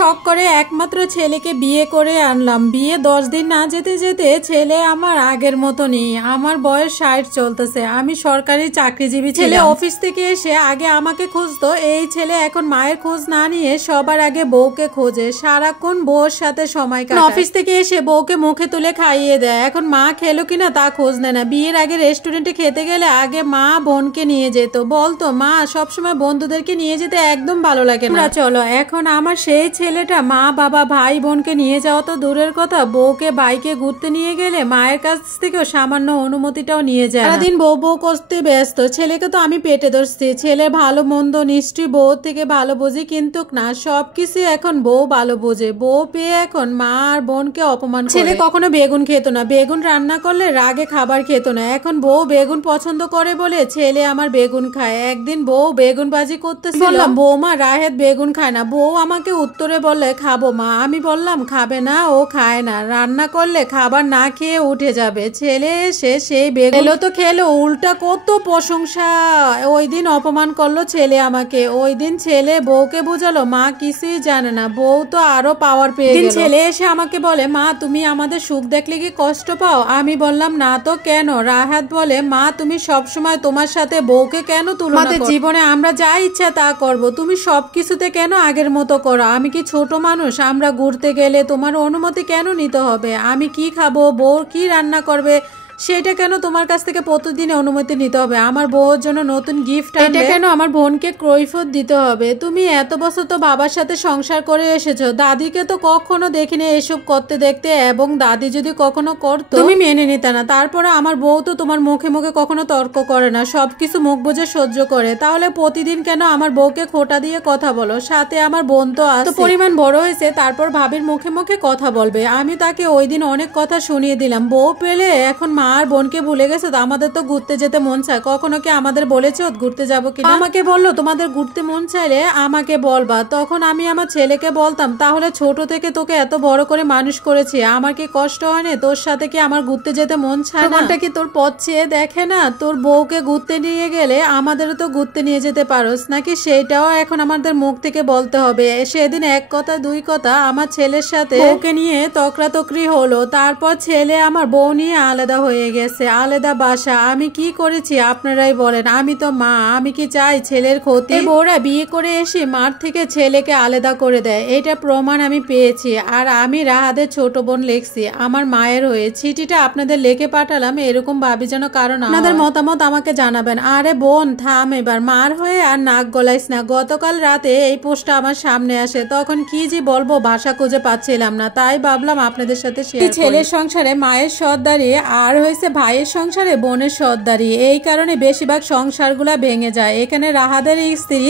শখ করে একমাত্র ছেলেকে বিয়ে করে আনলাম। বিয়ে 10 দিন না যেতে যেতে ছেলে আমার আগের মতো নেই। আমার বয়স 60 চলতেছে। আমি সরকারি চাকরিজীবী। ছেলে অফিস থেকে এসে আগে আমাকে খুঁজতো, এই ছেলে এখন মায়ের খোঁজ না নিয়ে সবার আগে বউকে খোঁজে। সারাক্ষণ বউর সাথে সময় কাটায়। অফিস থেকে এসে বউকে মুখে তুলে খাইয়ে দেয়। এখন মা খেলো কিনা তা খোঁজ নেয় না। বিয়ের আগে রেস্টুরেন্টে খেতে গেলে আগে মা বোনকে নিয়ে যেত, বলতো মা সবসময় বন্ধুদেরকে নিয়ে যেতে একদম ভালো লাগে না, চলো। এখন আমার সেই ছেলেটা মা বাবা ভাই বোনকে নিয়ে যাওয়া তো দূরের কথা, বউকে বাইকে ঘুরতে নিয়ে গেলে মায়ের কাছ থেকেও সামান্য অনুমতিটাও নিয়ে যায়। সারাদিন বউ বউ করতে ব্যস্ত। ছেলেকে তো আমি পেটে ধরছি। ছেলে ভালো মন্দ নিশ্চয়ই বউ থেকে ভালো বোঝে, কিন্তু না, সবকিছু এখন বউ ভালো বোঝে। বউ পেয়ে এখন মা আর বোনকে অপমান করে। ছেলে কখনো বেগুন খেত না, বেগুন রান্না করলে রাগে খাবার খেত না। এখন বউ বেগুন পছন্দ করে বলে ছেলে আমার বেগুন খায়। একদিন বউ বেগুন ভাজি করতেছিল, বললাম বৌমা রাহেত বেগুন খায় না। বউ আমাকে উত্তরে বললে খাবো মা। আমি বললাম খাবে না, ও খায় না, রান্না করলে খাবার না খেয়ে উঠে যাবে। ছেলে এসে সেই বেগুন তো খেলো, উল্টা কত প্রশংসা। ওই দিন অপমান করলো ছেলে আমাকে। ওই দিন ছেলে বউকে বুঝালো মা কিছুই জানে না। বউ তো আরো পাওয়ার পেয়ে গেল। ছেলে এসে আমাকে বলে মা তুমি আমাদের সুখ দেখলে কি কষ্ট পাও? আমি বললাম না তো, কেন? রাহাত বলে মা তুমি সবসময় তোমার সাথে বউকে কেন তুলনা করো? জীবনে আমরা যা ইচ্ছা তা করব, তুমি সবকিছুতে কেন আগের মতো করো? আমি কি ছোট মানুষ? আমরা ঘুরতে গেলে তোমার অনুমতি কেন নিতে হবে? আমি কি খাবো, বউ কি রান্না করবে, সেটা কেন তোমার কাছ থেকে প্রতিদিন অনুমতি নিতে হবে? আমার বউর জন্য নতুন গিফট এটা কেন আমার বোনকে কৈফিয়ত দিতে হবে? তুমি এত বছর তো বাবার সাথে সংসার করে এসেছো, দাদিকে তো কখনো দেখিনি এসব করতে দেখতে, এবং দাদি যদি কখনো করতো তুমি মেনে নিতে না। তারপরে আমার বউ তো তোমার মুখে মুখে কখনো তর্ক করে না, সবকিছু মুখ বুঝে সহ্য করে। তাহলে প্রতিদিন কেন আমার বউকে খোটা দিয়ে কথা বলো? সাথে আমার বোন তো আছে, পরিমাণ বড় হয়েছে, তারপর ভাবির মুখে মুখে কথা বলবে। আমি তাকে ওই দিন অনেক কথা শুনিয়ে দিলাম। বউ পেলে এখন মা আর বোনকে ভুলে গেছো তো? আমাদের তো ঘুরতে যেতে মন চায়, কখনো কি আমাদের বলেছো ঘুরতে যাবো কিনা? আমাকে বললো তোমাদের ঘুরতে মন চাইলে আমাকে বলবা। তখন আমি আমার ছেলেকে বলতাম তাহলে ছোট থেকে তোকে এত বড় করে মানুষ করেছি, আমার কি কষ্ট হয় না? তোর সাথে কি আমার ঘুরতে যেতে মন চায় না? মনটা কি তোর পথ চেয়ে দেখে না? তোর বউকে ঘুরতে নিয়ে গেলে আমাদেরও তো ঘুরতে নিয়ে যেতে পারোস নাকি? সেইটাও এখন আমাদের মুখ থেকে বলতে হবে। সেদিন এক কথা দুই কথা আমার ছেলের সাথে বউকে নিয়ে তকরাতকরি হলো। তারপর ছেলে আমার বউ নিয়ে আলাদা হয়ে গেছে, আলাদা বাসা। আমি কি করেছি আপনারাই বলেন? আমি তো মা, আমি কি চাই ছেলের ক্ষতি? বউরা বিয়ে করে এসে মার থেকে ছেলেকে আলাদা করে দেয়, এটা প্রমাণ আমি পেয়েছি। আর আমি রাহাদের ছোট বোন লিখছি আমার মায়ের হয়ে। চিঠিটা আপনাদের লিখে পাঠালাম, এরকম ভাবি যেন কারণ আপনাদের মতামত আমাকে জানাবেন। আরে বোন থাম এবার, মার হয়ে আর নাক গলাইস না। গতকাল রাতে এই পোস্টটা আমার সামনে আসে, তখন কি যে বলবো ভাষা খুঁজে পাচ্ছিলাম না, তাই ভাবলাম আপনাদের সাথে শেয়ার করি। ছেলের সংসারে মায়ের সর্দারি আর হয়েছে ভাইয়ের সংসারে বোনের সর্দারি, এই কারণে বেশিরভাগ সংসারগুলা ভেঙে যায়। এখানে রাহাদের স্ত্রী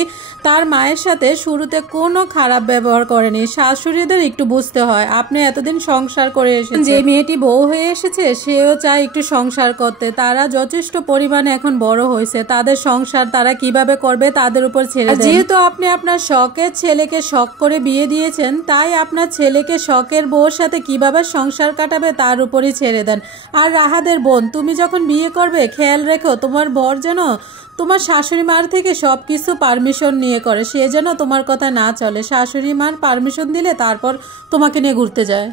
তার মায়ের সাথে শুরুতে কোনো খারাপ ব্যবহার করেনি। শাশুড়িদের একটু বুঝতে হয়, আপনি এতদিন সংসার করে এসেছেন, যে মেয়েটি বউ হয়ে এসেছে সেও চায় একটু সংসার করতে। তারা যথেষ্ট পরিমাণে এখন বড় হয়েছে, তাদের সংসার তারা কিভাবে করবে তাদের উপর ছেড়ে দেন। যেহেতু আপনি আপনার শখের ছেলেকে শখ করে বিয়ে দিয়েছেন, তাই আপনার ছেলেকে শখের বউর সাথে কিভাবে সংসার কাটাবে তার উপরই ছেড়ে দেন। আর রাহাদের বোন, তুমি যখন বিয়ে করবে খেয়াল রেখো তোমার বর যেন তোমার শাশুড়ি মার থেকে সবকিছু পারমিশন নিয়ে করে, সে যেন তোমার কথা না চলে। শাশুড়ি মার পারমিশন দিলে তারপর তোমাকে নিয়ে ঘুরতে যায়।